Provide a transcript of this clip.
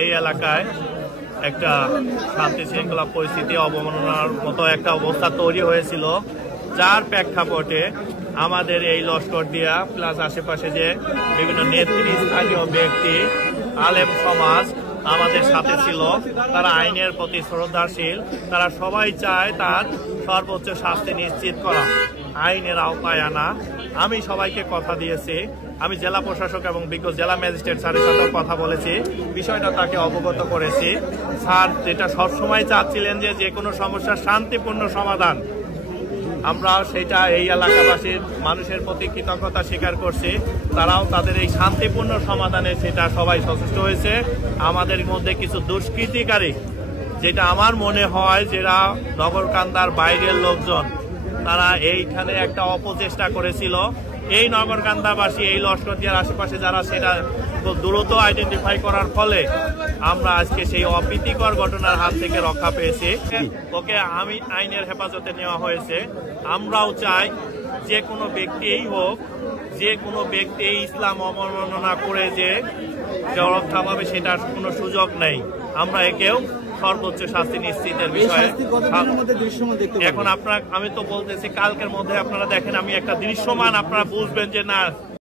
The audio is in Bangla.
এই এলাকায় একটা শান্তি শৃঙ্খলা পরিস্থিতি অবমাননার মতো একটা অবস্থা তৈরি হয়েছিল, যার প্রেক্ষাপটে আমাদের এই লস্করদিয়া প্লাস আশেপাশে যে বিভিন্ন নেতৃস্থানীয় ব্যক্তি, আলেম সমাজ আমাদের সাথে ছিল, তারা আইনের প্রতি শ্রদ্ধাশীল। তারা সবাই চায় তার সর্বোচ্চ শাস্তি নিশ্চিত করা, আইনের আওতায় আনা। আমি সবাইকে কথা দিয়েছি, আমি জেলা প্রশাসক এবং বিজ্ঞ জেলা ম্যাজিস্ট্রেট স্যারের সাথেও কথা বলেছি, বিষয়টা তাকে অবগত করেছি। স্যার যেটা সবসময় চাচ্ছিলেন যে কোনো সমস্যার শান্তিপূর্ণ সমাধান, আমরা সেটা এই এলাকাবাসীর মানুষের প্রতি কৃতজ্ঞতা স্বীকার করছি। তারাও তাদের এই শান্তিপূর্ণ সমাধানে সেটা সবাই সচেষ্ট হয়েছে। আমাদের মধ্যে কিছু দুষ্কৃতিকারী, যেটা আমার মনে হয় যারা নগরকান্দার বাইরের লোকজন, তারা এইখানে একটা অপচেষ্টা করেছিল। এই নগরকান্দাবাসী, এই লস্করদিয়ার আশেপাশে যারা, সেটা খুব দ্রুত আইডেন্টিফাই করার ফলে আমরা আজকে সেই অপ্রীতিকর ঘটনার হাত থেকে রক্ষা পেয়েছি। ওকে আমি আইনের হেফাজতে নেওয়া হয়েছে। আমরাও চাই যে কোনো ব্যক্তিই হোক, যে কোনো ব্যক্তি ইসলাম অবমাননা করে যে রক্ষা পাবে, সেটার কোনো সুযোগ নেই। আমরা একেও সর্বোচ্চ শাস্তি নিশ্চিতের বিষয়ে এখন আমি তো বলতেছি কালকের মধ্যে আপনারা দেখেন, আমি একটা দৃশ্যমান আপনারা বুঝবেন যে না